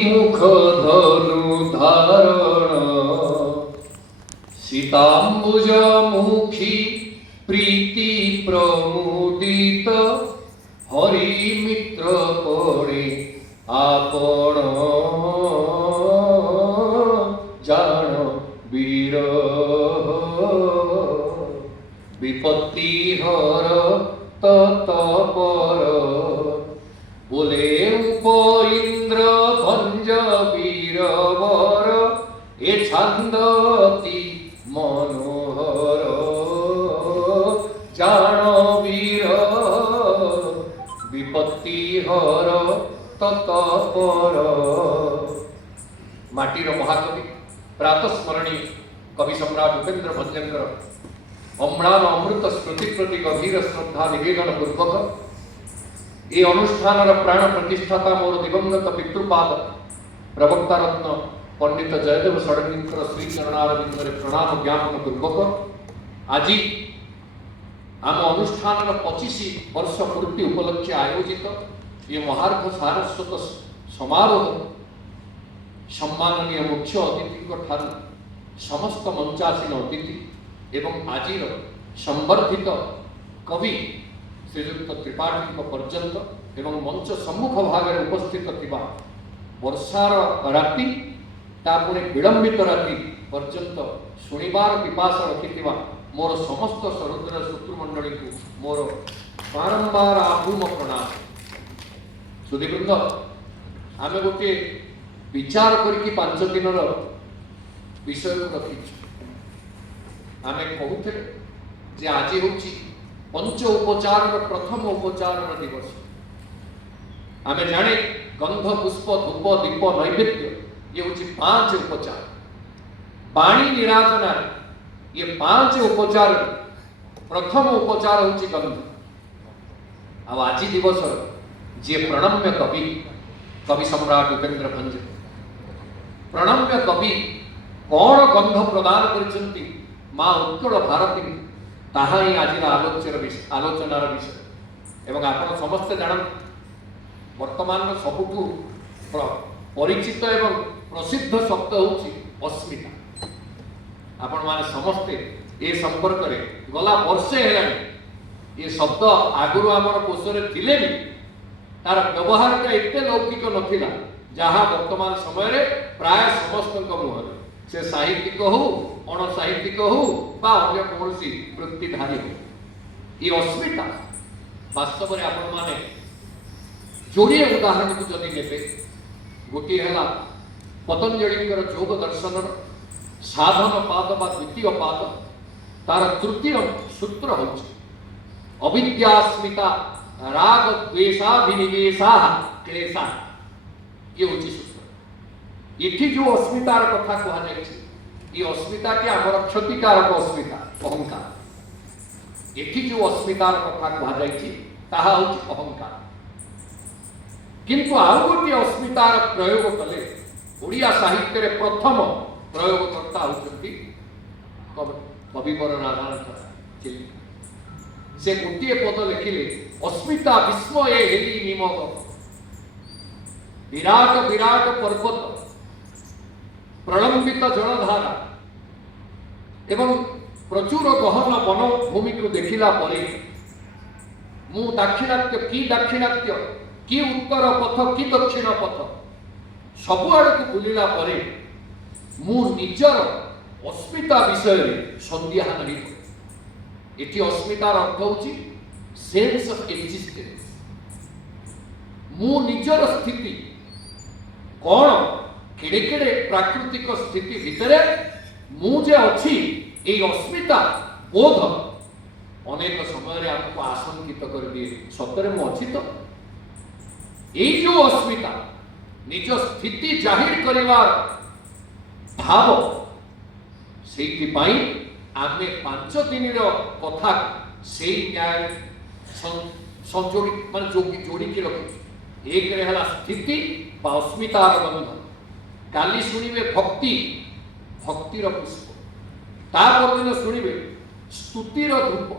मुख धनु धारण सीताम्बुज मुखी प्रीति प्रमुदित हरि मित्र पड़े आपण जान वीर विपत्ति हर तत्पर बोले इंद्र भंज वीर वर ए छंदती मनोहर जान वीर विपत्ति हर तत्पर। माटीर महाकवि प्रातस्मरणीय कवि सम्राट उपेन्द्र भंजकर अम्लान अमृत स्मृति प्रति गभीर श्रद्धा निवेदन पूर्वक ये अनुष्ठान प्राण प्रतिष्ठाता मोर दिवंगत पितृपाद प्रवक्ता रत्न पंडित जयदेव षडंगीकर श्री चरणारविंदरे प्रणाम ज्ञापन पूर्वक आज आम अनुष्ठान 25 वर्ष पूर्ति उपलक्षे आयोजित ये महार्घ सारस्वत समारोह सम्माननीय मुख्य अतिथि समस्त मंचासीन अतिथि एवं आज संवर्धित कवि श्रीयुक्त त्रिपाठी पर्यंत एवं मंच सम्मुख भाग में उपस्थित थिबा वर्षार राति तापुणे विलंबित राति पर्यंत शुणिबार पिपासा रखिथिबा मोर समस्त सरुद्र शत्रुमंडली को मोर बारंबार आभूम प्रणाम। सुधीवृंद आमे गोटे विचार करके 5 दिन विषय को रखी आमे कहते जे आज होची पंच उपचार प्रथम उपचार दिवस। आमे जाने गंध पुष्प धूप दीप नैवेद्य ये हूँ 5 उपचार पानी निराजना ये 5 उपचार प्रथम उपचार हूँ गंध। आज दिवस जे प्रणम्य कवि कवि सम्राट उपेन्द्र भंज प्रणम्य कवि कौन गंध प्रदान करछंती मां उत्कल भारती ताहा ही आज आलोचनार विषय एवं आप समस्ते जान वर्तमान सबुठू परिचित एवं प्रसिद्ध शब्द हूँ अस्मिता। आपण माने समस्ते ए संपर्क रे गला वर्षे हेलानी ये शब्द आगुरु आमर कोशरे थिले भी तार व्यवहार एते लौकिक नथिला जहाँ वर्तमान समय रे प्राय समस्त मुहर से साहित्यिक हो अण साहित्यिक हो बा अन्य कौनसी वृत्तिधारी हो ये अस्मिता वास्तव में आपण माने जोड़े उदाहरण को जदि नेबे गोटे है पतंजलिकर योग दर्शन साधन पाद बा द्वितीय पाद तार तृतीय सूत्र हो अविद्यास्मिता राग द्वेषाभिनिवेशा क्लेशा ये हूँ सूत्र। ये जो अस्मितार कथा कह ये अस्मिता के आमर क्षतिकारक अस्मिता अहंकार ये जो अस्मितार कथा कह अहंकार किंतु आउ गोटे अस्मितार प्रयोग कले ओडिया साहित्य रे प्रथम प्रयोगकर्ता होती कविवर नारायण से गोटे पद लिखिले अस्मिता विस्मये हेली निमग विराट विराट पर्वत प्रलंबित जलधारा एवं प्रचुर गहन वन भूमि को देखिला परे मु दाक्षिणात्य कि उत्तर पथ कि दक्षिण पथ सबुआड़ को बुलिला परे मु निजर अस्मिता विषय संदेहान नहीं पड़े। एटी अस्मितार अर्थ होची सेंस ऑफ एक्जिस्टेंस मु निजर स्थिति कौन केड़े केड़े प्राकृतिक स्थिति भितरे मुझे अच्छी ये अस्मिता बोध अनेक समय आपको आशंकित कर दिए सतरे मु अच्छी तो ये जो अस्मिता निज स्थिति जाहिर करिवार भाव से आमे 5 दिन कथा से न्याय संजोड़ी मान जोड़ी के रखी एक रहा स्थिति अस्मितार बंधन काली शुणिबे भक्ति भक्तिर पुष्प तापर दिन शुणिबे स्तुतिर धूप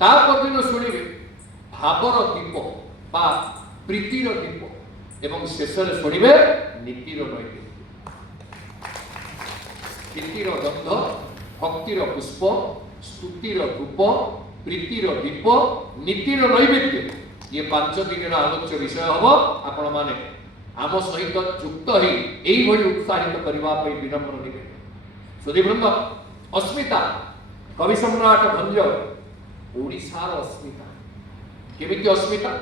तापर दिन शुणिबे भावर दीप बा प्रीतिर दीप एवं शेष शुणिबे नीतिर नैवेद्य कीर्तिर गंध भक्तिर पुष्प स्तुतिर धूप प्रीतिर दीप नीतिर नैवेद्य ये 5 दिन आलोच्य विषय हम आपण माने आम सहित युक्त ही यही उत्साहित करने विनम्र निवेदन। सुधीवृंद अस्मिता कवि सम्राट भंज ओडिशार अस्मिता केमिति अस्मिता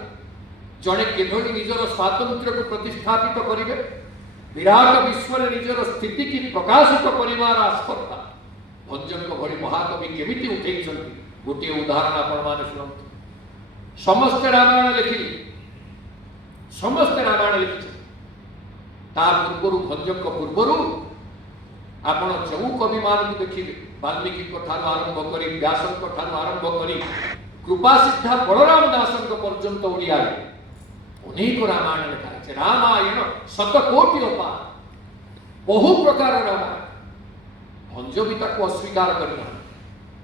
जड़े केभली निजर स्वातंत्र्य को प्रतिष्ठापित करेंगे विराट विश्व में निजर स्थिति की प्रकाशित परिवार आस्पर्धा भंजन भली महाकवि केमिति उठे गोटे उदाहरण आपण माने शुणु समस्ते रामायण लिखिले समस्ते रामायण लिखिले ता पूर्व भंजक पूर्वर आपण जो कवि मान देखिले वाल्मीकि आरंभ कर व्यास आरंभ कर कृपा सिद्धा बलराम दास पर्यंत ओडिया अनेक रामायण लिखा है रामायण शतकोटि अपार बहु प्रकार रामायण भंज भी अस्वीकार करना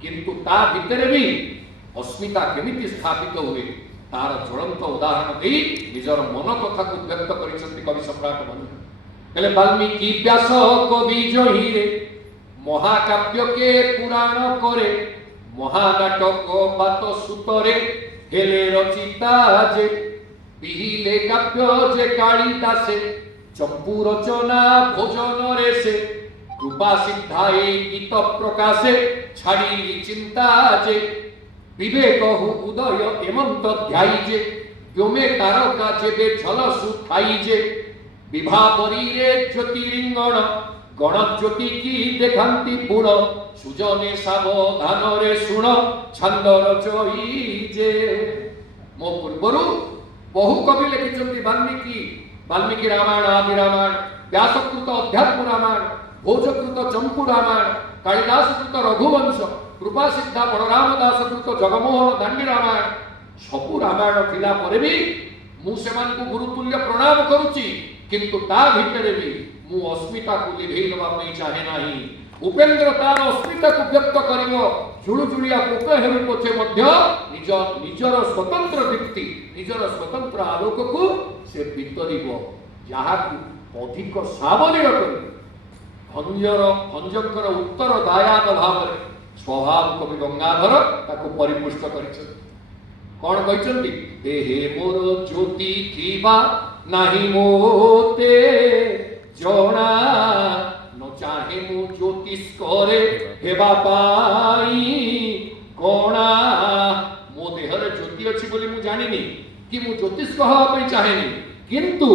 किंतु ता भितर भी अस्मिता केमिति स्थापित हुए तार ज्वलंत उदाहरण दे निजर मन कथा को व्यक्त करिसंति कवि सम्राट भंज कहले वाल्मीकि व्यास कवि जहिरे महाकाव्य के पुराण करे महानाटक बात सुतरे हेले रचिता जे बिहिले काव्य जे कालिदासे चंपू रचना भोजन रे से कृपा सिद्धा गीत प्रकाशे छाड़ी चिंता जे विवेक उदय हेमंत ध्याइजे व्योमे तारका जेबे झल सुथाइजे विभावरी रे ज्योतिरिंगण गण ज्योति की देखांती पूर्ण सुजने सावधान रे सुण छंद रचइजे मो पूर्वरु बहु कवि लिखिछन्ति वाल्मीकि रामायण आदि रामायण व्यासकृत अध्यात्म रामायण भोजकृत चंपू रामायण कालिदासकृत रघुवंश कृपा सिद्धा बलराम दास कृत जगमोहन दांडी रामायण सबु रामायण थिला परे भी मु सेमान को गुरुतुल्य प्रणाम करूची किंतु ता भितरे भी मु अस्मिता को लिभेई दबा पई चाहे नाही उपेंद्र तार अस्मिता को व्यक्त करिवो जुळुजुळिया पोक हेरु पछे मध्य निजर स्वतंत्र दीप्ति निजर स्वतंत्र आलोक को से भितरिबो जहा को अधिक सावलीर करि भंजकर उत्तर दायाद भाव स्वभाव कवि गंगाधर ताको परिपुष्ट करिछन कोन कहिसंती देहे मोर ज्योति थीबा नाही मोते जणा न चाहे मु ज्योतिष करे हेबा पाई कोणा मो देहर ज्योति अछि बोली मु जानिनी कि मु ज्योतिष कहवा पई चाहेनी किंतु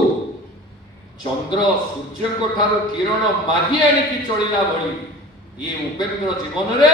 चंद्र सूर्य को ठारो किरण मागी आनी की चलिला भली ये उपेंद्र जीवन रे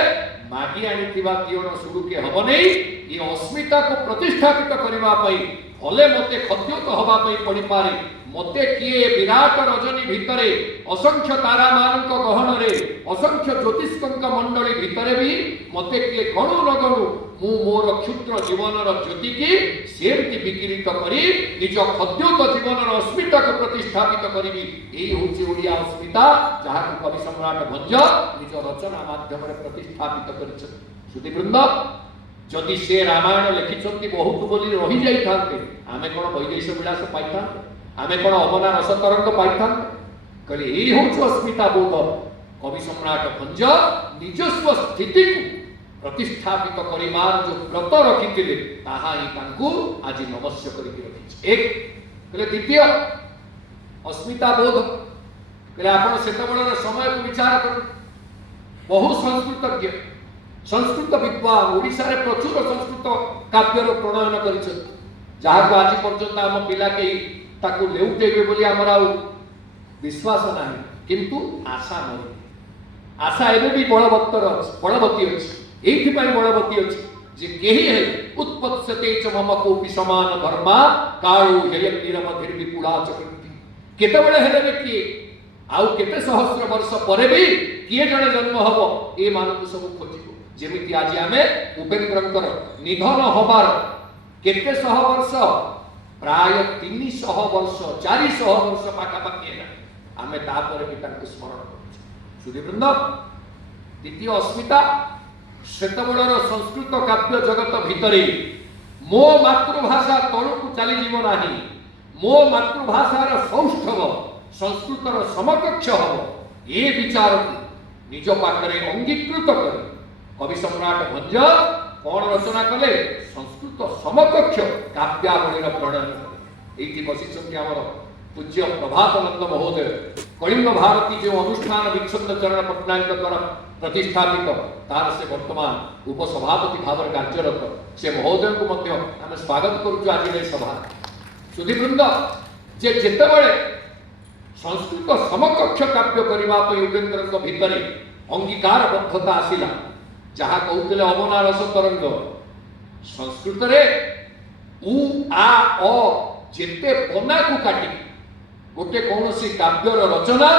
मागी आनी थिबा किरण सुरुके हबो नै ये अस्मिता को प्रतिष्ठापित करबा पई भले मते खद्योत हबा पई पड़ी पारे मते किए विराट रजनी भितरे असंख्य तारा मानक गहन रे असंख्य ज्योतिष्कंक मंडली भितरे भी मते किए गणु न गणु मु मोर क्षुद्र जीवनर ज्योति की सेमति विकिरित करी निज खद्योत जीवनर अस्मिता को प्रतिष्ठापित करिवि एई होची ओडिया अस्मिता जहा को कवि सम्राट भंज निज रचना माध्यम रे प्रतिष्ठापित करिछ सुधीवृंद जदि से रामायण लिखिछंती बहुत बोली रही जाई थांते आमे कोन वैदेश विलास पाइता आमे कोन अबना रस तरंग पाइता कली एई होची अस्मिता बोध कवि सम्राट भंज निजस्व स्थिति को प्रतिष्ठापित करिमार जो व्रत रखिथिले ताहा ही तांकु आज नमस्य करिके रखिछ एक कले द्वितीय अस्मिता बोध कले आपण सेतबळर समय को विचार कर बहु संस्कृतज्ञ संस्कृत विद्वान ओडिसा रे प्रचुर संस्कृत काव्यर प्रणयन करिछ जहा को आज पर्यंत हम पिला के ताकू लेउटेबे बोली हमरा विश्वास नाही किंतु आशा नहीं आशा एबे भी बलवती अछि एथि पई बलवती अछि जे केही है उत्पत्सते च मम कोपि समान धर्मा काळु हेय निरमधिर विपुला चकृति केते बेले हेले व्यक्ति आउ केते सहस्र वर्ष परे भी किए जने जन्म हबो ए मानक सब खोजिबो जेमिति आज आमे उपेंद्रंकर निधन हबार केते सह वर्ष प्राय 300 वर्ष 400 वर्ष पाका पाकी है आमे तापर भी तांको स्मरण करू सुधीवृंद द्वितीय अस्मिता सेतबळर संस्कृत काव्य जगत भितरे मो मातृभाषा तळुकु चली जीव नाही मो मातृभाषार सौष्ठव संस्कृतर समकक्ष हम ये विचार को निज पाखरे अंगीकृत कर कवि सम्राट भंज कौन रचना कले संस्कृत समकक्ष काव्यावलीर प्रणयन कले। ये बसी आमर पूज्य प्रभातनंद महोदय कलिंग भारती जो अनुष्ठान विच्छिन्न चरण पट्टनायक द्वारा प्रतिष्ठापित तार से वर्तमान उपसभापति भाव कार्यरत से महोदय को मध्य आम स्वागत करुचु आज सभा सुधीवृंद जे जेतेबेले संस्कृत समकक्ष काव्य करने योगेन्द्र भितर अंगीकार बद्धता आसिला जहाँ कहते अवना रस तरंग संस्कृत रे उ आ अ जेते बना को काटी गोटे कौन सी काव्यर रचना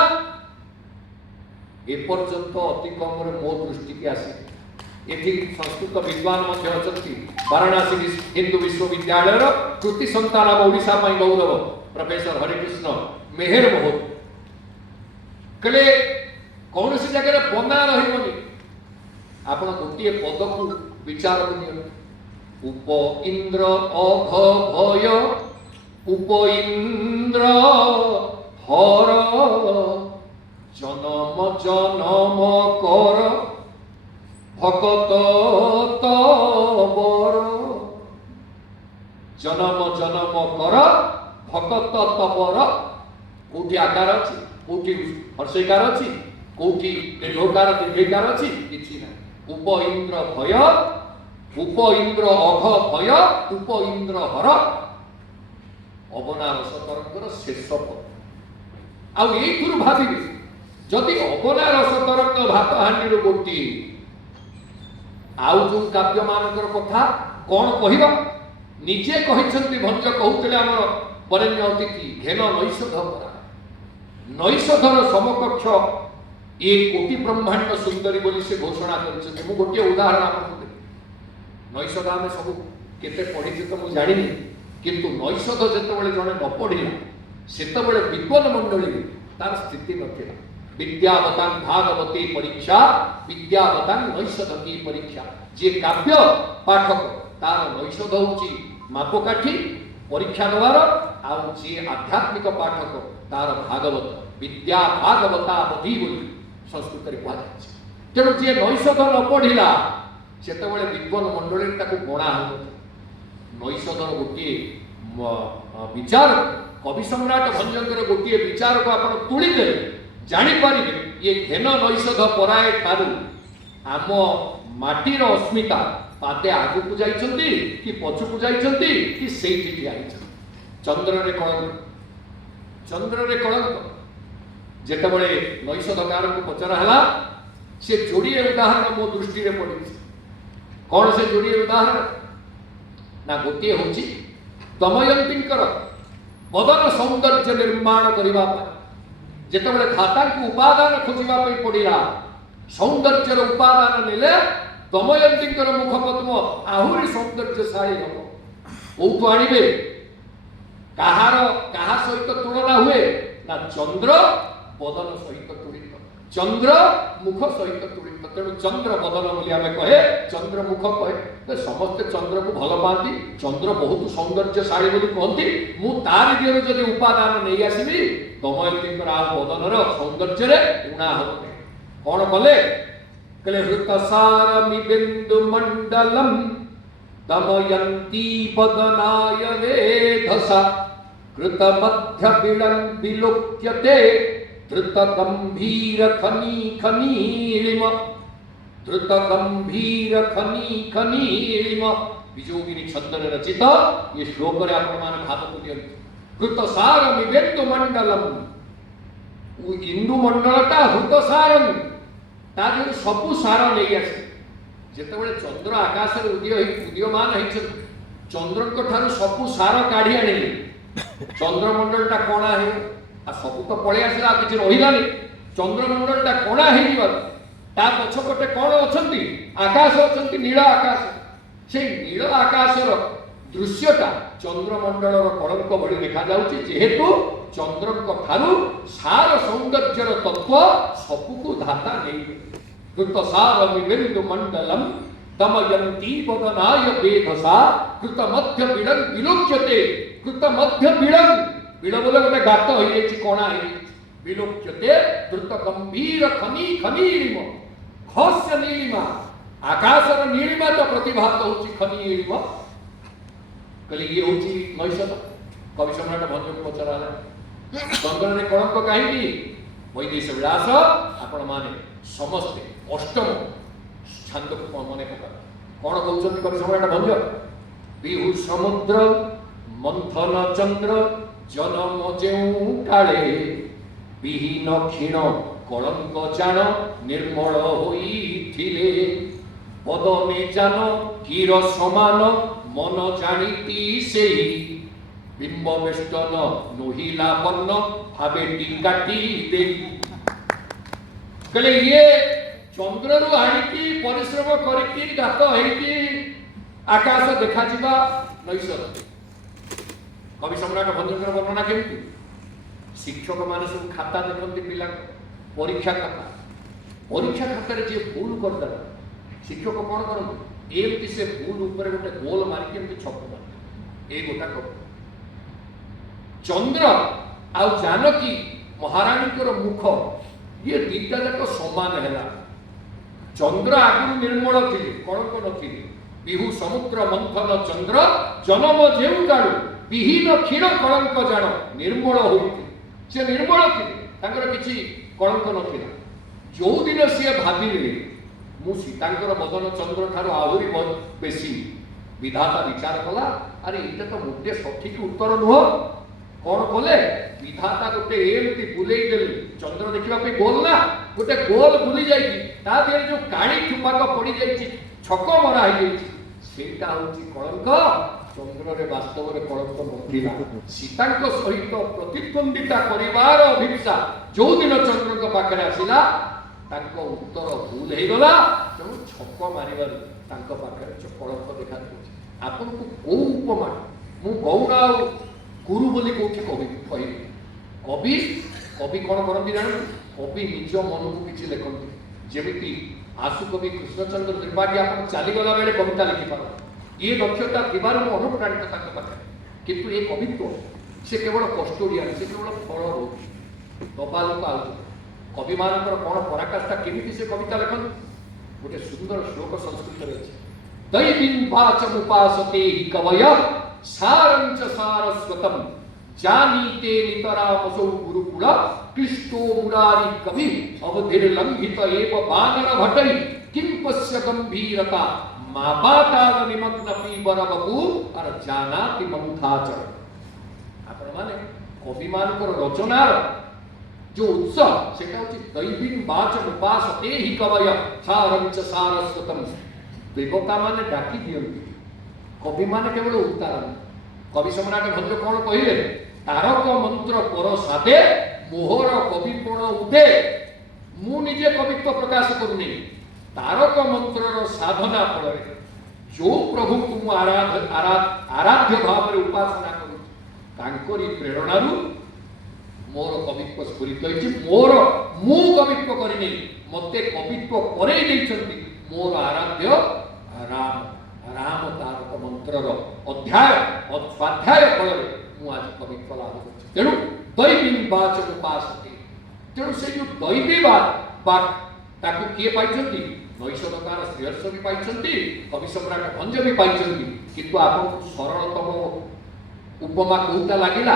एपर्यंत अति कम मो दृष्टि की आसी एथि संस्कृत विद्वान मध्य अछंती वाराणसी हिंदू विश्वविद्यालय कृति संतान ओडिशा पई गौरव प्रोफेसर हरिकृष्ण मेहर महोदय कले कौन सी जगह बना रही आपण गोटे पद को विचार कर उप इंद्र अघ भय उप इंद्र हर जनम जनम कर भगत तबर जनम जनम कर भगत तबर कोठी आकार अछि कोठी हर्षकार अछि कोठी दीर्घकार दीर्घकार अछि किछि ना उप इंद्र भय उप इंद्र अघ भय उप इंद्र हर अवना रस तरंगर शेष पद आउ एथुरु भाबिबे जदि अवना रस तरंग भात हांडी गोटी आउ जो काव्य मानकर कथा कौन कहबा निजे कहिसंती भंज कहउतले हमर वरेण्य अतिथि घेन नैषधरा नैषधर समकक्ष ये कोटि ब्रह्मांड सुंदरी बोली से घोषणा कर गोटे उदाहरण आपको नैषध आम सब केते पढ़ी तो मुझे जानी किंतु नैषध जितेबाला जड़े न पढ़ला सेतबेले विद्वान मंडली तार स्थिति नथिला विद्यावतां भागवती परीक्षा विद्यावतां नैषध की परीक्षा जे काव्य पाठक तार नैषध होची मापकाठी परीक्षा नवार आ जे आध्यात्मिक पाठक तार भागवत विद्या भागवता बधी बोली संस्कृत रे कहा तेणु जे नैषध न पढ़िला सेतबेले विद्वान मंडली ताको गणा हो नैषधर गोटे विचार कवि सम्राट भंजंकर गोटे विचार को आप तुड़ी दे जापर ये घेन नैषध पराए ठारू आम माटीर अस्मिता पाते आगू जाइछंती कि पछकू जाइछंती कि सेठी ठिया चंद्र रे कलंक चंद्र रे कलंक जेतेबेले नैषधकार को पचरा हला से जोड़िए उदाहरण मो दृष्टि रे पड़ी कौन से जोड़िए उदाहरण ना गोटे होची दमयंतींकर बदन सौंदर्य निर्माण करबा जेतेबेले धाता को उपादान खोजिबा पई पड़िला सौंदर्यर उपादान नेले दमयंतींकर मुखपद्म आहुरी सौंदर्यशाली हबो कोठु आनिबे कहा सहित तुलना हुए ना चंद्र बदन सहित तुलित चंद्र मुख सहित तुलित तेणु चंद्र बदन बोली आमे कहे चंद्र मुख कहे समस्त चंद्र को भल पाती चंद्र बहुत सौंदर्यशाली बोली कहती मु तार दिहरु जदि उपादान नहीं आसीबी दमयंतींकर आ बदनर सौंदर्य रे उणा होते कौन कले कले हृतसारमि बिंदु मंडलम दमयंती बदनाय वेधसा कृत मध्य विलोक्यते धृत गंभीर खनी खनीलिम धृत गंभीर खनी खनीलिम विजोगिनी छंदन रचित ये श्लोक रे आपण मान भाव को दियंतु हृतसारमि बिंदु मंडलम इंदु मंडलटा हृतसारम तार सबु सार नहीं आसे जेतेबेले चंद्र आकाश रे उदीयमान है चंद्रक ठारू सबु सार काढ़ी आनिले चंद्रमंडलटा कणा है आ सबु तो पळे आसला किछि रहिलानी चंद्रमंडलटा कणा हे जीवा ता पछपटे कोन अछंती आकाश अछंती नीला आकाश से नीला आकाशर दृश्यटा चंद्रमंडलर कलंक भଳି देखा जाउची जेहेतु चंद्रक ठारू सार सौंदर्यर तत्व सबुको धाता नै कृत सार विबिंदु मंडलम दमयंती बदनाय वेधसा कृत मध्य विलोक्यते कृत मध्य बिलम बिल बोले गोटे गात हो कणा विलोक्यते द्रुत गंभीर खनी खनीलिम खस्य नीलिमा आकाशर नीलिमा तो प्रतिभात होची खनी नीलिमा कहले ये होची नैषध कवि सम्राट भंज को पचराला चंद्र रे कलंक काहेकी वैदेश विलास आपण माने समस्त अष्टम छंद को मने पका कौन कहउछन कवि सम्राट भंज बिहु समुद्र मंथन चंद्र जन्म जेउ काले विहीन क्षीण कलंक जान निर्मल होइथिले पदमे जान कीर समान मन जानिती सेही बिंब वेष्टन नोहिला वर्ण भावे टीकाटी दे कहले ये चंद्र रु आनिकी परिश्रम करिकी गात हेकी आकाश देखा जिबा नैषध कवि सम्राट भंजकर वर्णना केमती शिक्षक मान सब खाता देखते पिला परीक्षा खाता जे भूल करदा शिक्षक कौन करते एमती से भूल ऊपर गोटे गोल मारिक एमती छक मार ए गोटा कर चंद्र आ जानकी महारानी मुख ये दीटा जाक समान है चंद्र आगु निर्मल थे कलंक नी बिहु समुद्र मंथन चंद्र जन्म जेउ कालु विहीन क्षीण कलंक जान निर्मल होते से निर्मल थे किसी कलंक नथिला जो दिन सी भाविले मु सीतांकर बदन चंद्र ठार आहरी बेसी विधाता विचार कला अरे ये तो मोटे सठिक उत्तर नुह कौन कले विधाता गोटे एमती बुले चंद्र देखा गोल ना गोटे गोल बुली जाए जो काणी चुपाक पड़ जाए छक मरा सेटा हूँ कलंक चंद्र रे वास्तव में कलंक नथिला सीता सहित प्रतिद्वंदिता करिवार अभिप्सा जो दिन चंद्र पाखे आसिला उत्तर भूल हो गला तेणु छक मार कलंक देखा आपन को कौ उपमा मु गौड़ गुरु बोली कौटी कवि कहि कवि कवि कौन करती जान कवि निज मन को किसी लिखती जमी आशु कवि कृष्णचंद्र त्रिपाठी आप चलीगला बेले कविता लिखिपार ये दक्षता थिबार मु अनुप्राणित पाखे किंतु ये कवित्व से केवल कस्टोडियन से केवल फल रोगी दबा लोक आउ कवि मान कौन पराकाष्ठा केमी से कविता लिखन गोटे सुंदर श्लोक संस्कृत अच्छे दैवीं वाचमुपासते हि कवय सारंच सारस्वतम जानीते नितरामसौ गुरुकुल क्लिष्टो मुरारी कवि अवधिर लंघित एव बानर भटै किं पश्य गंभीरता मापाताल निमग्न पीबर बबू और जानाति मंथाच आपण माने कवि मानकर रचनार जो उत्सव सेटा होची दैवीं वाचम उपासते हि कवय सारंच सारस्वतम देवता माने डाकी दियंती कवि माने केवल उतारण कवि सम्राट भंज कौन कहले तारक मंत्र पर साधे मोहर कविपण उदे मु निजे कवित्व प्रकाश करूनी तारक मंत्र साधना फल जो प्रभु तुम आराध्य भाव में उपासना करी प्रेरणा मोर कवित्व स्फुरित होइछि मोर मु कवित्व करिनी मते कवित्व करे दैछन्ति मोर आराध्य राम राम तारक मंत्र अध्याय स्वाध्याय फल मु आज कवित्व लाभ कर तेणु दैवीं वाचम उपासते तेणु से जो दैवी वाक ताकू किए पाइछन्ति नैषधकार श्रीहर्ष भी पाइछन्ति कवि सम्राट भंज भी पाइछन्ति किंतु आपको सरलतम उपमा कोउटा लागिला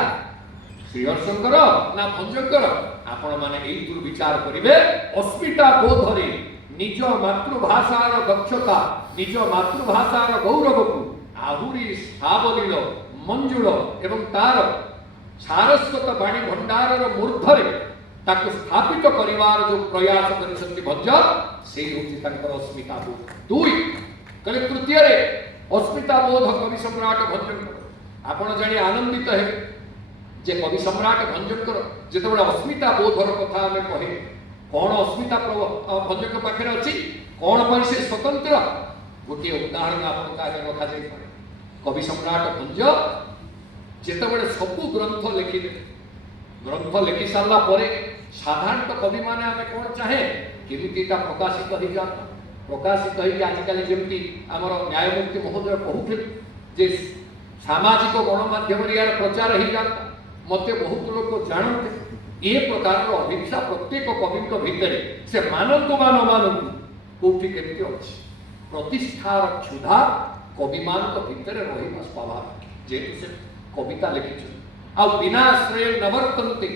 श्रीहर्षंकर ना भंजंकर आपण माने एई विचार करिवे अस्मिता बोधरे निज मातृभाषार दक्षता निज मातृभाषार गौरव को आहुरी सावलील मंजुल एवं तार सारस्वत वाणी भंडारर मूर्धरे ताको स्थापित करिवार जो प्रयास करिसंति भंज से होची तांकर अस्मिता बोध दुई कले तृतीय रे अस्मिता बोध कवि सम्राट भंजंकर आपण जानि आनंदित है जे कवि सम्राट भंजंकर जेतेबेले अस्मिता बोधर कथा हमें कहे कौन अस्मिता भंजक पाखे अच्छी कौन पर से स्वतंत्र गोटे उदाहरण आपको रखा जाए कवि सम्राट भंज जेतेबेले सबु ग्रंथ लिखिले ग्रंथ लिखि सारा पर साधारणतः कवि माने आमे कौन चाहे केमितिटा प्रकाशित हो जाता प्रकाशित हो आजिकल जमी आमर न्यायमूर्ति महोदय कहते जे सामाजिक गणमाध्यम यार प्रचार हो जाता मत बहुत लोग जानते ये प्रकार अभिक्षा प्रत्येक कवि भितर से मानतु बा न मानतु कौटी केमती अच्छी प्रतिष्ठार क्षुधा कवि मान भितर रहा स्वाभाविक जेहेतु से कविता लिखिं आ बिना श्रेय नवर्तन्ते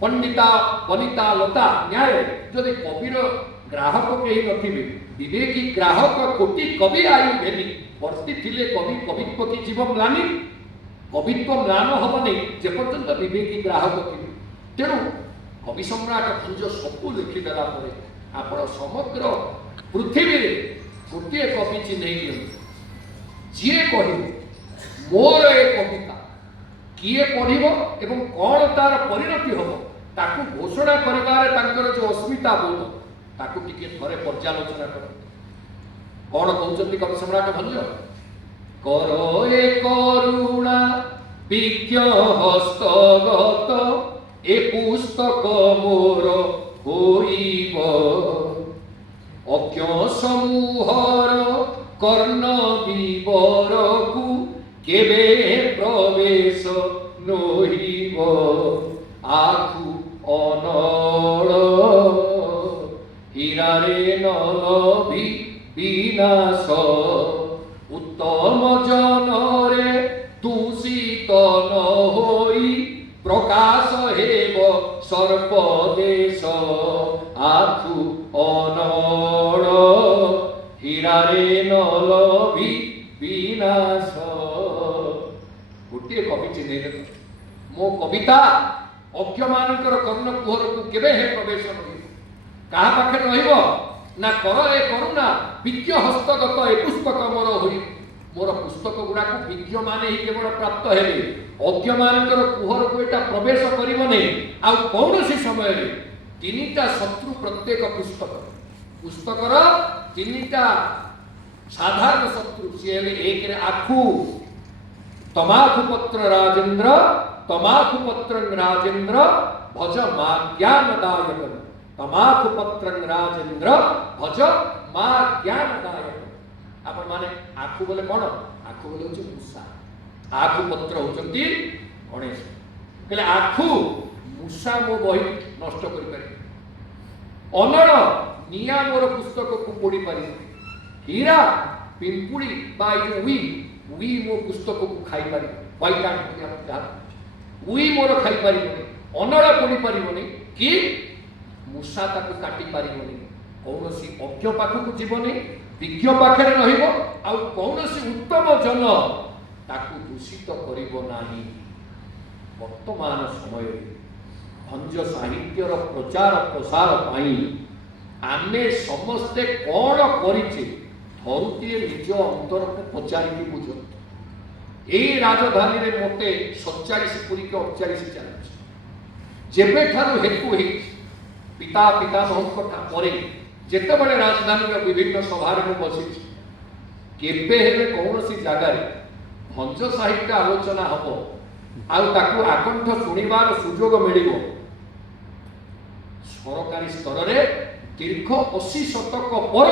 पंडिता वनिता लता न्याय जदि कविर ग्राहक कहीं नथिबे विवेकी ग्राहक कोटि कवि आयु भेली वर्ती थिले कवि कवित्व की जीव म्लानी कवित्व म्लान हेनी जे पर्यंत विवेकी ग्राहक थे तेणु कवि सम्राट भंज सबू लिखिदेला आपण समग्र पृथ्वी गोटे कवि चिन्ह जी कह मोर ए कविता किए पढ़िबो एवं कौन तार परिणति हम ताकू घोषणा करिबारे तांकर जो अस्मिता बोध ताकू टिके थरे पर्यालोचना कर कौन कहउचंती कवि सम्राट भंज करो ए करुणा विज्ञ हस्तगत ए पुस्तक मोर होइब अज्ञ समूहर कर्ण विवरकु केबे प्रवेश नहिब आखु अनल हीरारे नलभि विनाश उत्तम जनरे दूषित न होई प्रकाश हेब सर्पदेश आखु अनल हीरारे नलभि विनाश गोटे कवि चिन्ह मो कविता अज्ञ मानकर कर्ण कुहर को केबे हे प्रवेश नहीं कहा पाखे रहिबो ना कर ए करुणा विज्ञ हस्तगत ए पुस्तक मोर होई मोर पुस्तक गुडा को विज्ञ माने ही केवल प्राप्त हेबे अज्ञ मानकर कुहर को एटा प्रवेश करिबो नहीं आ कौनसी समय रे तीनिटा शत्रु प्रत्येक पुस्तकर तीनिटा साधारण शत्रु सी एक रे आखु तमाखु पत्र राजेंद्र भज मा ज्ञानदायक तमाखु पत्र राजेंद्र भज मा ज्ञानदायक आपण माने आखु बोले कोन आखु बोले होची मूसा आखु पत्र होचंती गणेश कहले आखु मूसा मो बही नष्ट करि पारे अनड़ निया मोर पुस्तक को पोड़ी पारि हीरा पिंपुड़ी बा उई मो पुस्तक को खाई पारि व्हाइट एंड उई मोर खाई पारिबोनी अनड़ पोड़ी पारिबोनी कि मूसा ताकू काटी पारिबोनी कौनसी अज्ञ पाखक जीवनी विज्ञ पाखे रहिबो आ कौनसी उत्तम जन ताकू दूषित करिबो नाही वर्तमान समय भंज साहित्यर प्रचार प्रसार पाई आमे समस्ते कौन करिचे धरुतीय निज अंतर को पचारि बुझ ए राजधानी रे मते 47 पुरी के 48 चलछ जेबे ठारू हेतु हे पिता पितामह परे जेते बड़े राजधानी रे विभिन्न सभा रे बसी केबे हेले कौनसी जगह रे भंज साहित्य आलोचना हबो आ ताकू आकंठ सुनिबार सुजोग मिलिबो सरकारी स्तर रे दीर्घ 80 शतक पर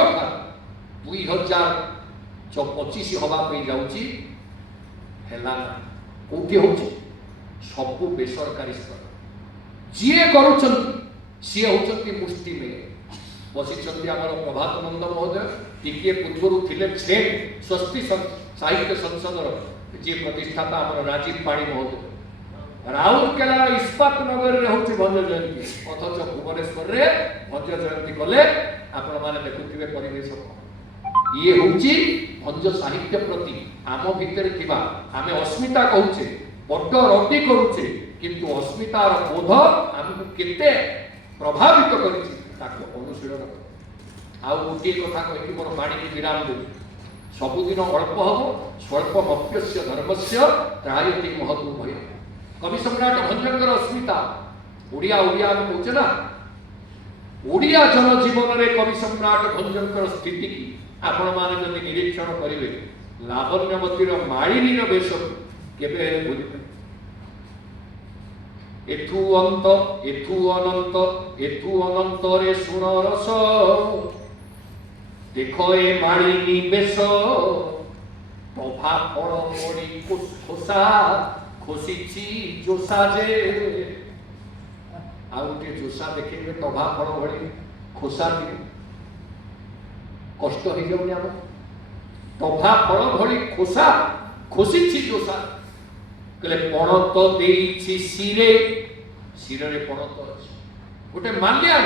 2025 हवा पे जाउची हेला कोठी होची सबु बेसरकारी स्तर जिए करूछन सिए होचंती मुष्टि में बसिचंती हमर प्रभात नंद महोदय टिके पूर्वरु थिले छेन स्वस्ति साहित्य संसद जे प्रतिष्ठाता हमर राजीव पाणी महोदय राउरकेला इस्पात नगर रे होची भंज जयंती अथच भुवनेश्वर रे भंज जयंती कले आपण माने देखुथिबे परिवेश ये होची भंज साहित्य प्रति आम भितर थिबा आमे अस्मिता कहूचे बड्ड रटी करूचे किंतु अस्मितार बोध हमकु केते प्रभावित करिछि ताको अनुशीलन आउ गोटे कथा कहि मोर बाणी के विराम दे सबुदिन अल्प हबो स्वल्प मप्यस्य धर्मस्य त्रायति महतु भय कवि सम्राट भंजकर अस्मिता ओडिया ओडिया हम कहूचे ना ओडिया जन जीवन रे कवि सम्राट भंजकर स्थिति की आपण माने जदि निरीक्षण करिवे लावण्यवतीर माळिनीर वेश केबे भूलिबे एथु अनंत रे सुन रस देखो ए माळिनी वेश टभा फल पड़ी खोसा खोसीची जोसा जे आ गोटे जोसा देखे टभा फल भली खोसा कष्ट हो जाऊनी आम टभा फल भली खोसा खोसीची जोसा कहले पणत देइछि सिरे सिरे पणत अछि गोटे माल्या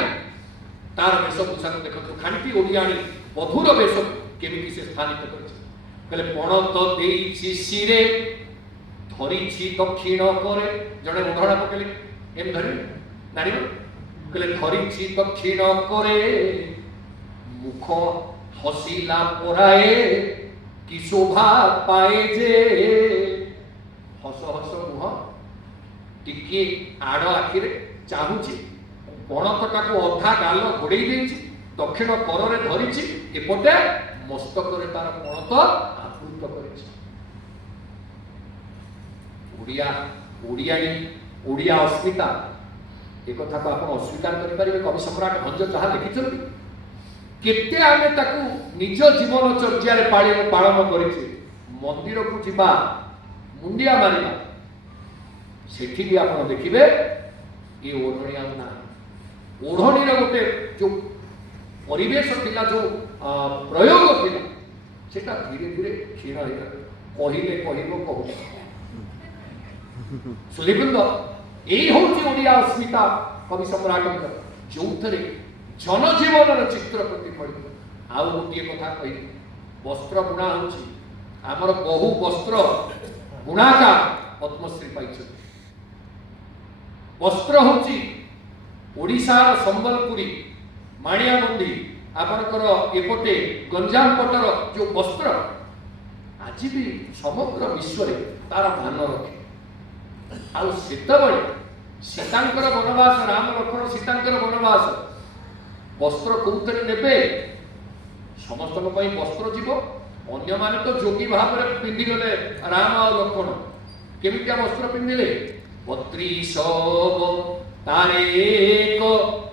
तार वेशभूषा देखो खांटी ओडियाणी मधुर वेश केमिति से स्थानित कर कहले पणत देइछि सिरे धरिछि दक्षिण करे जड़े उदाहरण पकेले एम धरे नारी कहले धरिछि दक्षिण करे मुख हसिला पराए कि शोभा पाए जे हस हस मुह टिके आड़ आखिरे चाहुछि पणतटा को अधा गाल घोड़े दक्षिण कर धरी एपटे मस्तक तार पणत आवृत कर ओडिया अस्मिता एक कथा को आप अस्वीकार करें कवि सम्राट भंज जहाँ लिखिं केते आमे ताकू निज जीवन चर्चा पालन करें मंदिर को जीवा मुंडिया मारिबा सेठी भी आप देखिए ये ओढ़णी आना ओढ़णी गोटे जो परिवेश थिला जो प्रयोग थिला सेटा धीरे धीरे क्षीण हो कहले कहब कह सुलिबृंद यही हूँ ओडिया अस्मिता कवि सम्राट जो थे जनजीवन चित्र प्रतिफलित आउ गोटे कथा कह वस्त्र बुणा होमर बहु वस्त्र बुणाकार पद्मश्री पाई वस्त्र हूँ ओडिशार संबलपुरी माणियाबंदी आपणकर एपटे गंजाम पटर जो वस्त्र आज भी समग्र विश्व तार मान रखे आउ सेतबळे सीतांकर वनवास राम लक्ष्मण सीतांकर वनवास वस्त्र कौतरे नेबे समस्त वस्त्र जीव अन्य माने तो जोगी भाव में पिंधि गले राम और लक्ष्मण केमितिया वस्त्र पिंधिले 32 तारे एक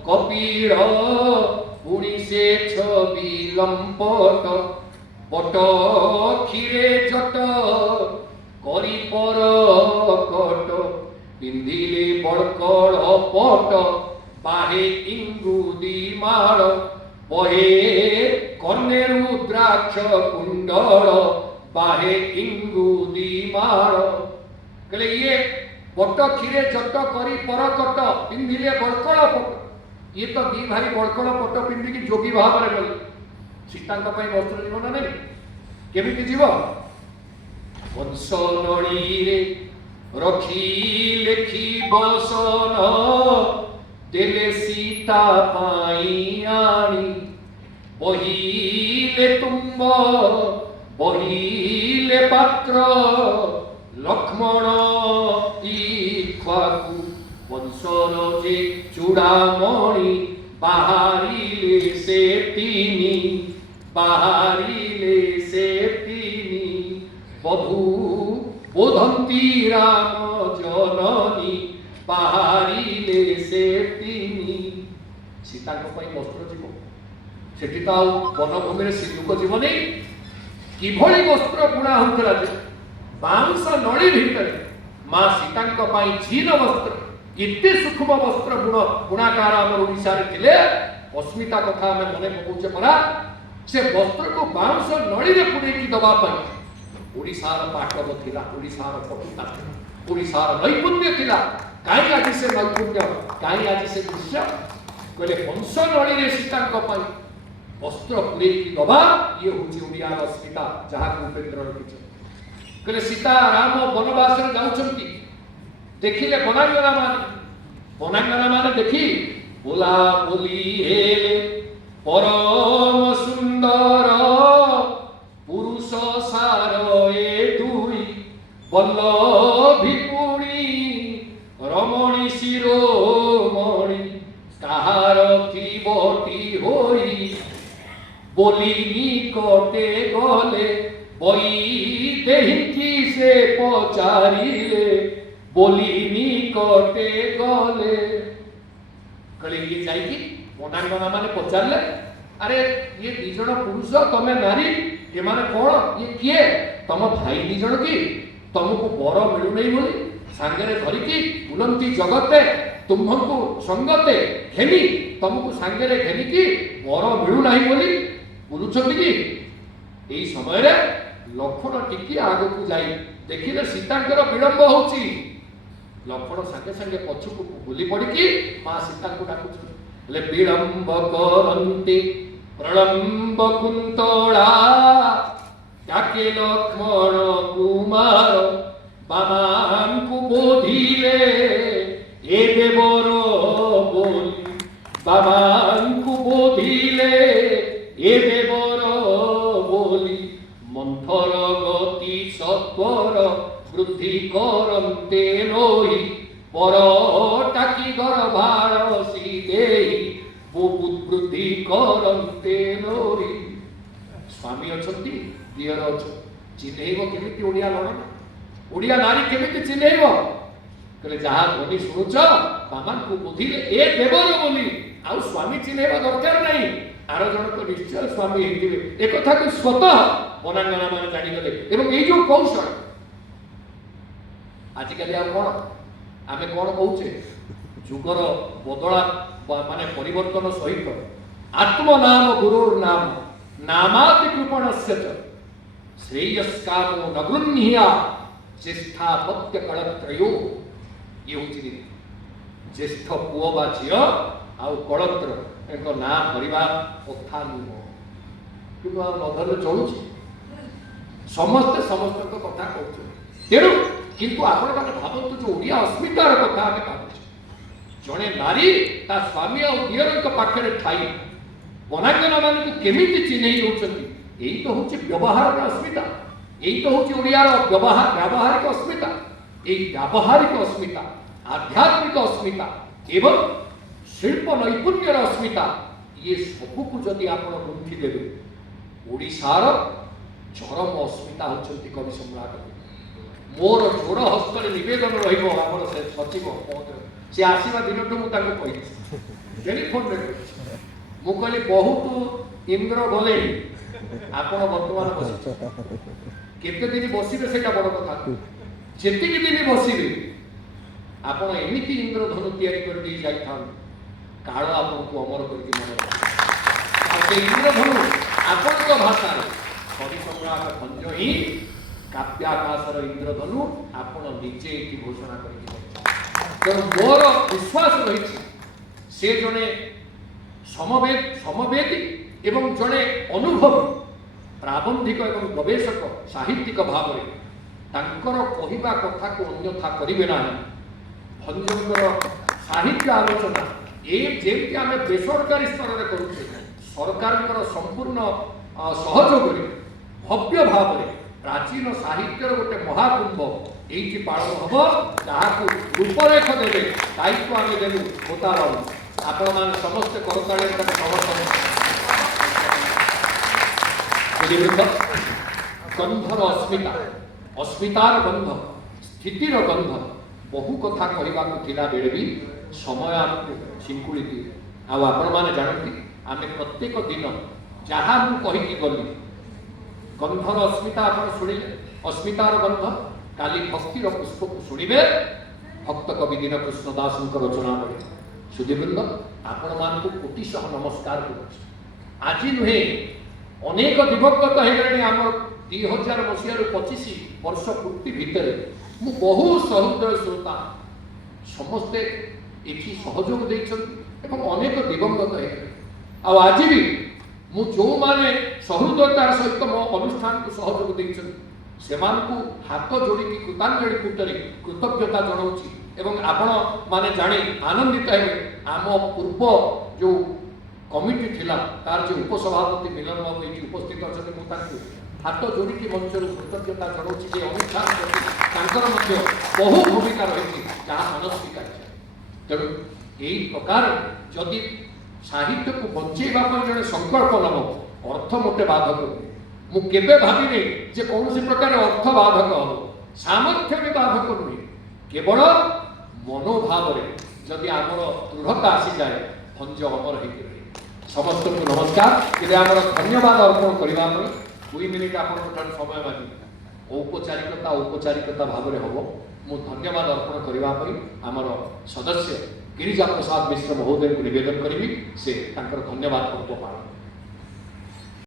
कपिल पुणी से छवि लंपट पट क्षीरे जट करी पर कट पिंधिले बड़कड़ पट बाहे इंगुदी माल बहे कन्ने रुद्राक्ष कुंडल बाहे इंगुदी माल कहले ये पट क्षीरे जट करी पर कट पिंधिले बड़कड़ पट ये तो दी भारी बड़कड़ पट पिंधिकी जोगी भाव में गले सीतांक वस्त्र जीव ना नहीं केमिति जीव वंश नड़ी रे रखी लेखी बसन देले सीता पाई आनी बहिले तुम्ब बहिले पात्र लक्ष्मण इक्ष्वाकु वंशर जे चूड़ामणि बाहरिले से तीनी बाहरिले से तीनी बधू बोधंती राम जननी बाहरिले से तीनी सीता वस्त्र जीव सेठी तो वनभूमि सिंधुक जीव नहीं किभली वस्त्र बुणा होता बाउंस नड़ी भितर माँ सीता जीन वस्त्र एते सूक्ष्म वस्त्र बुणाकार आम ओडिशा रे अस्मिता कथा आम मन पकाउचे परा से वस्त्र को बाउंस नड़ी रे पुरेकी दबा ओडिशार पाटव थिला ओडिशार पटुता थिला ओडिशार नैपुण्य थिला काई आज से नैपुण्य काई आज से दृश्य कहले वंश नड़ी रे सीता वस्त्र पुरेकी दबा ये होची ओडिया अस्मिता जहाँ उपेन्द्र रखिछ कहले सीता राम वनवास रे जाउछंती देखिले बनांगना माने देखी बोला बोली हेले परम सुंदर पुरुष सार ए दुई बल्लभिपुणी रमणी शिरोमणि ताहार थिबटी होई बोली निकटे गले बई देहिकी से पचारिले बोली निकटे गले कले ये जाइकी बनांगना माने पचारले अरे ये 2 जण पुरुष तमे नारी ये माने कोन ये किए तम भाई निज कि तुमको बर मिलू नहीं बोली सांगरे धरिकी बुलंती जगते तुम्हको संगते घेनी तुमको सांगरे घेनिकी बर मिलू नहीं बोली बुलुछंती कि एई समय रे लक्ष्मण टिकी आगो को जाई देखिले सीतांकर विलंब होची लक्ष्मण संगे संगे पछुक बुली पड़िकी मां सीता को डाकुछ ले विलंब करंती प्रलंब कुंतला डाके लक्ष्मण कुमार बामांकु बोधिले ए देवर बोली बामांकु बोधिले ए देवर बोली मंथर गति सत्वर वृद्धि करंते नोई पर टाकी गर्भार सीदेई बहुत वृद्धि करंते नोई स्वामी अछंती दियर अछ चिन्हैब केमिति ओडिया लड़ना ओडिया नारी केमिति चिन्हैब कहले जहा ध्वनि शुणुच बामान को बुधिले ए देवर बोली आउ स्वामी चिन्हैब दरकार नहीं आर जनक निश्चय स्वामी हेतिबे ए कथा को स्वतः बनांगना माने जानि गले एवं ए जो कौशल आज काली आ कोन आमे कोन कहूचे जुगर बदला माने परिवर्तन सहित आत्म नाम गुरुर नाम नामाति कृपणस्य च श्रेयस्कामो नगृह्या ज्येष्ठापत्य कलत्रयो ये होची ज्येष्ठ पुओ बा झियो आ कलत्र एक ना परिवार कथा नुह किंतु आ नधर चलुची समस्त समस्त को कथा कहउछ तेरु किंतु आपण माने भाबंतु जो ओडिया अस्मितार कथा आमे कहउछ जणे नारी ता स्वामी आ दियरक पाखरे ठाई बनांगना मान को केमिति चिन्हई होचंती एई तो होची व्यवहार अस्मिता एई तो होची ओडियार व्यवहार व्यावहारिक अस्मिता एई व्यावहारिक अस्मिता आध्यात्मिक अस्मिता एवं शिल्प नैपुण्यर अस्मिता ये सबको जदि आपण गुंथि देबे ओडिशार चरम अस्मिता होचंती कवि सम्राट मोर जोर हस्त निवेदन रहिबो हमर से सचिव से आसीबा दिनटू मु ताको कहि टेलीफोन रे मु कहली बहुत इंद्र गले आपण वर्तमान बसी केते दिन बसिबे सेटा बड़ कथा जेति दिन बसिबे आपण एमिति इंद्र धनु तैयारी कर दी जाई थान काळ आपण को अमर करके मन आ से इंद्र धनु आपण को भाषा रे कवि सम्राट भंज ही काव्याकाशर इंद्र धनु आपण निजे की घोषणा करके तो मोर विश्वास रही से जने समवेदी एवं जड़े अनुभव प्राबंधिक एवं गवेषक साहित्यिक भाव में तांकर कहिबा कथा को अन्यथा करिवे नाही भंजंकर साहित्य आलोचना ए जेमति आमे बेसरकारी स्तर रे करूछे सरकारकर संपूर्ण सहयोग रे भव्य भाव रे प्राचीन साहित्यर गोटे महाकुंभ एइति पालन हबो जाहाकू रूपरेख देबे दायित्व आमे देलु होतार आपण मान समस्त करताळे समर्थन गंधर अस्मिता अस्मितार गंध स्थितिर गंध बहु कथा कहवा थिला बेले भी समय आमको सिंकुली दिए आपण माने जानती आमे प्रत्येक दिन जहाँ मु कहिकी गली गंधर अस्मिता आपण शुणिले अस्मितार गंध काली भक्तिर पुष्प को शुणिबे भक्त कवि दीन कृष्ण दास रचना पड़े सुधीवृंद आपण मान को कोटिशह नमस्कार करुछि आज नुहे अनेक दिवंगत हेगले आम 2000 मसीह 25 वर्ष पूर्ति भितर मु बहु सहृदय श्रोता समस्ते एठी सहयोग देइछन एवं अनेक दिवंगत हेगले आ आज भी मु जो माने सहृदयतार सहित मो अनुष्ठान को सहयोग देइछन सेमान को हाथ जोड़ी कृतांजलि पुटरे कृतज्ञता जनाउछि एवं आपण माने जानी आनंदित है आम पूर्व जो कमिटी थिला तार जो उपसभापति मिलन बाबू ये उपस्थित अच्छे मुझे हाथ जोड़ी मंच कृतज्ञता जनाऊँगी जे अनुष्ठान बहु भूमिका रही जहाँ मनस्वी कार्य तेणु यही प्रकार जदि साहित्य को बचेवा जड़े संकल्प नब अर्थ मोटे बाधक नुहे मुझे भावी जे कौन प्रकार अर्थ बाधक हम सामर्थ्य भी बाधक नुहे केवल मनोभाव जदि आमर दृढ़ता आसी जाए भंज अमर हो समस्त को नमस्कार। आमर धन्यवाद अर्पण करने 2 मिनिट आप समय मांगी औपचारिकता भाव में हम मु धन्यवाद अर्पण करने आमर सदस्य गिरिजा प्रसाद मिश्र महोदय को निवेदन करी से धन्यवाद पर्व पालन